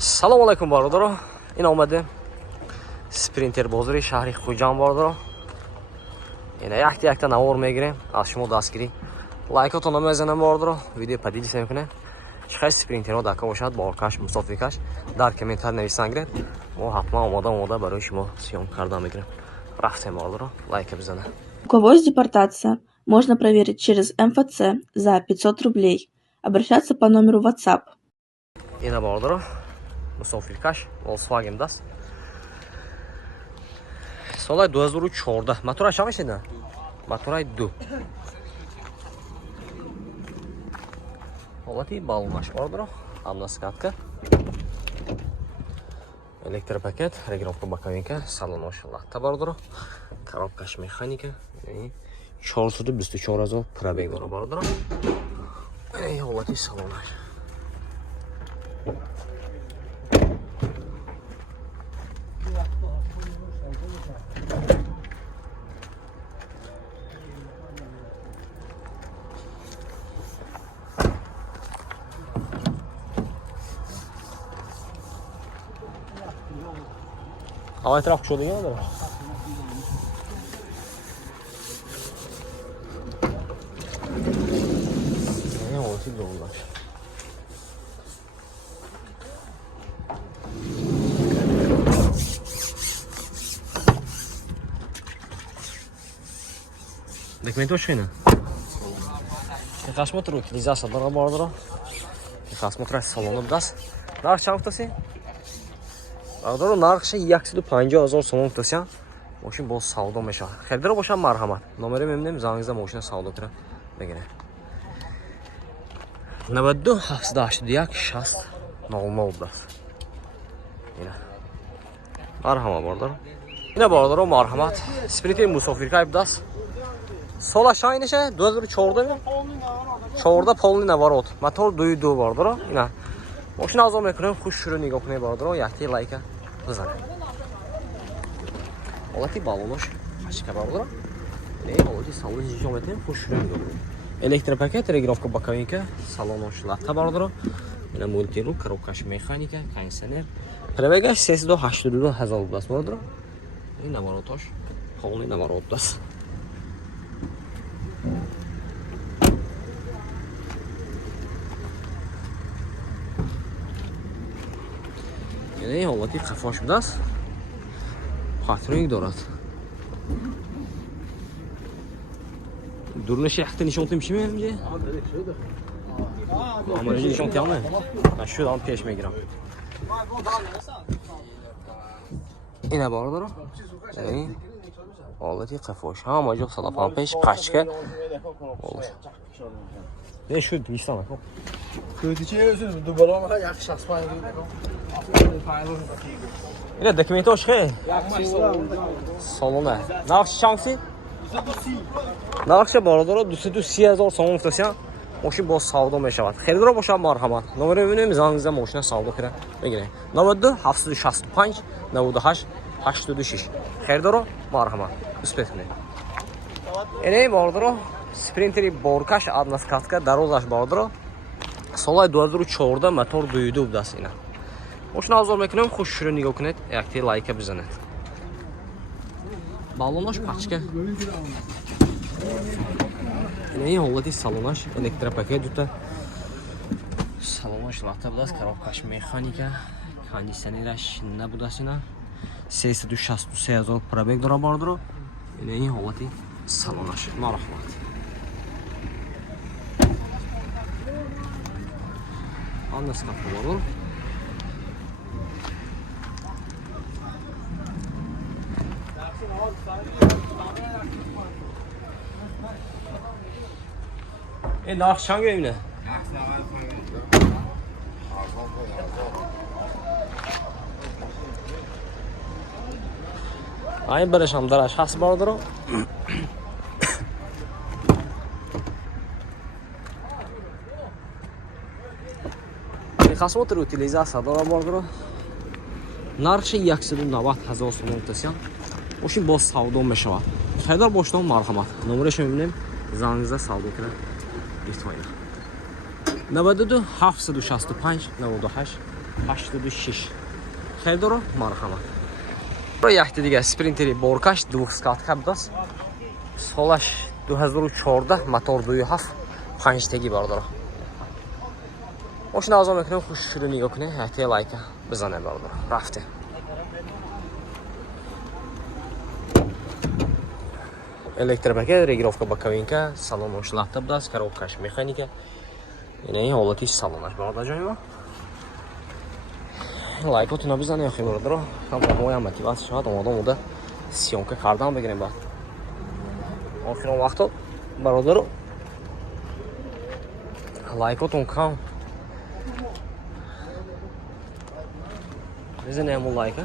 Салом алайкум бародаро. Ин омаде спринтер бозори шаҳри Хуҷанд бародаро. Ина якта навор мегирем. Аз шумо дастгирӣ лайкотон мезанем бародаро. Видео падидис мекунем. Чихай спринтерҳо дака бошад, боркаш, мусофиркаш дар комментар нависан гиред. Мо ҳатман омода барои шумо сиём карда мегирем. Рафтем бародаро. Лайк бизанем. У кого есть депортация, можно проверить через МФЦ за 500 рублей. Обращаться по номеру WhatsApp. Ина бародаро. Мусофиркаш Volkswagen даст. Соли 2014. Мотора ча мешида? Мотора 2. Ҳолати балонаш бародаро. Амнаскатка. Электропакет, регулировка боковинка, салонош латта бародаро. Коробкаш механика. 424 000 пробег дора бародаро. Ин ҳолати салонош. Havai trafik şurada gene de var. Ne oldu ki doğrular? Документы ошейна? Техосмотр утилизация дорого бардыро. Техосмотр салону даст. Нарх чанд таси? Бардоро нархш 150 000 сомон тасия. Мошин бо савдо меша. Хердиро боша марҳамат. Номеро мемонем зангиза мошина савдо кира. Бегире. 92 781 60 00 даст. Ина. Марҳамат бардоро. Ина бардоро марҳамат. Спринтер мусофирка даст. Сола шайнеше 2014 14 полный наворот. Мотор 2.2 бардоро. Ина. Мошина азо мекунем, хуш шуро нигоҳ кунем бародаро, якти лайка бизанем. Ҳолати балонош ачка бародаро. Ҳолати салони нишон метем, хуш шуро нигоҳ кунем. Электропакет, регулировка боковинка, салонош латта бародаро. Ина мультирул, коробкаш механика, кондиционер. Пробегаш 382 000 даст бародаро. Ин наворотош, полный наворот даст. Ин ҳолати қафош будаст. Патронник дорад. Дурнаш яхта нишон тем чӣ меҳамҷе? Амаҷи нишон тем не? Ман шудам пеш мегирам. Ина бародаро. Ин ҳолати қафош. Ҳама ҷо 155 қачка. Не шуд вистана. Kötüçe özür dubara ama yaxşı şəxs payını. Ina dokumenti oş xey. Salona. Narx şansı? Narx baradaro 230 000 сомон тасия. Мошин бо савдо мешавад. Херидро боша марҳамат. Номеро мебинем зангиза мошина савдо кира. Бегире. 92 765 98 86. Херидро марҳамат. Успех кунед. Ина baradaro спринтери боркаш аднаскатка дарозаш baradaro. Соли 2014 мотор 2.2 даст ина. Мошина азор мекунем, хуш шуро нигоҳ кунед, якти лайка бизанед. Балонош пачка. Ин ҳолати салонош, электропакет дута. Салонош латта будаст, коробкаш механика, кондиционераш набудаст ина. 363 000 пробег дора бародаро. Ин ҳолати салонош. Марҳамат. Аннас кафе бардар. Narx çan göyümle? Ayın barışam daraş has bardır o. Техосмотр утилизация дора бардаро. Нархи 190 000 сомон тасия. Мошин бо савдо мешавад. Хайдар бошдам марҳамат. Номерошо мебинем, зангиза савдо кунем. Ифтоя. 92 765 98 86. Xeridor marhamat. Bura yaxti دیگه спринтери боркаш 200 кабдас. Солаш 2014 мотор 2.7 5 теги бардора. Машина азам میکنم خوش رو نگاه کنه حتی لایک بزنه بردار رفته. Электропакет, регулировка боковинка, салон ушлахта будаст, коробкаш механика. Ина ҳолатиш салонаш бародар ҷонима. Лайкотуна бизанед охи бародаро. Ҳамаҳоям мотиватсия шавад омода муда сёмка кардан бигирем баъд. Охирон вақто бародаро лайкотун кам. Бизанед ҳамон лайка.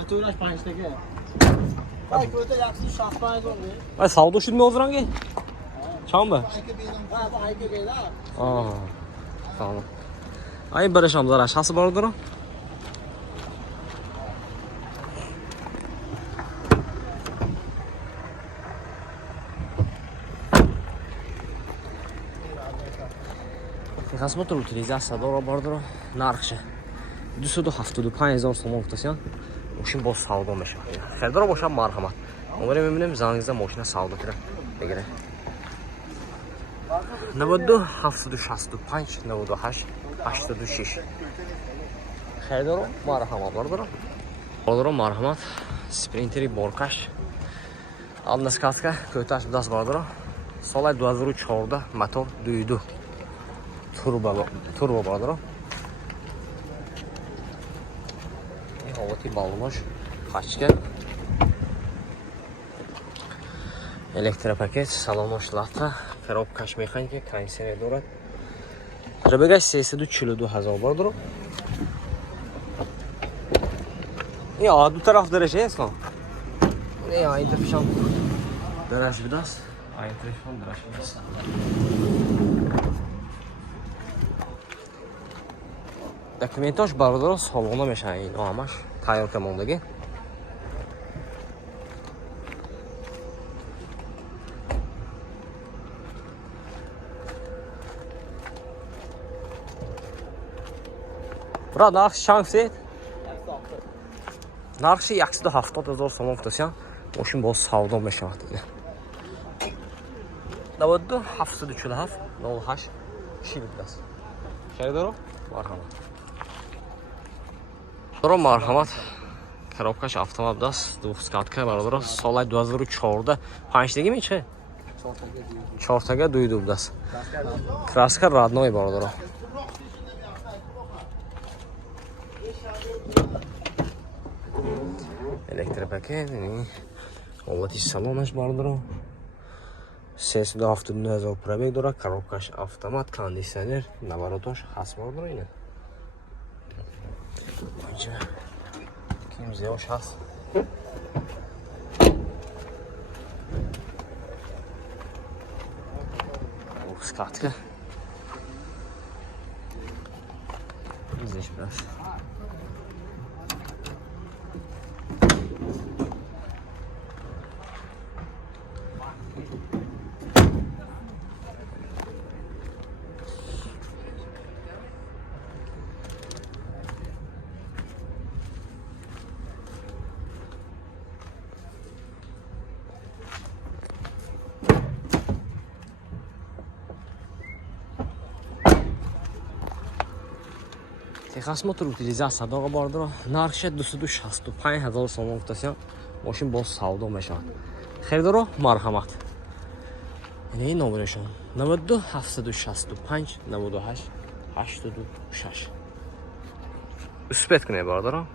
Atıyorlar pançtaki. Ay kötü yaksın şahbaniz olmuyor. Ay savdo şud meozrange? Çamba? Ha bu ayke beyler. Aa. Tamam. Ay barasham zara şahsı baradaro. Техасмотр утилизация дора бардро нархше 275,000 сомон гуфтасиан мошин боз савдо мешавад. Херидор бошад марҳамат. Омаре мебинем зангиза мошина савдо кира бигире. 92 765 98 86. Херидор марҳамат бардро. Бардро марҳамат. Спринтери боркаш. Одна сказка көташ даст бардро. Соли 2014 мотор 2.2 турбо бардро. Ҳолати баллонош хачка. Электропакет, салонош лата, коробкаш механика, кондитсионер дорад. Пробегаш 342,000 бардро. Я ду тараф дараш есть ко? Я интерфишам дараш бидаст. А интерфишам дараш бидаст. Документаш бардро солона мешавад ино ҳамаш тайёрка мондаги. Брат, нархи чанд гуфтед? Нархи 170,000 сомон гуфтасиям. Мошин боз савдо мешавад дига. 92 747 08 чӣ будаст? Херидоро марҳамат. Доро марҳамат. Коробкаш автомат даст, двухскатка бародаро. Соли 2014 5 теги мече? 4 тага 2.2 будаст. Краска родной бародаро. Электропакет, ҳолати салонаш бародаро. 379,000 пробег дорад, коробкаш автомат, кондитсионер, наворотош ҳаст бародаро ина. Инҷа ким зиёш ҳаст. Скатка. Здесь браш. Техасмотр утилизация дора бардро. Нархше 265,000 сомон гуфтасиям. Мошин боз савдо мешавад. Херидоро марҳамат. Ин номерашон 92 765 98 86. Успет кунед бардро.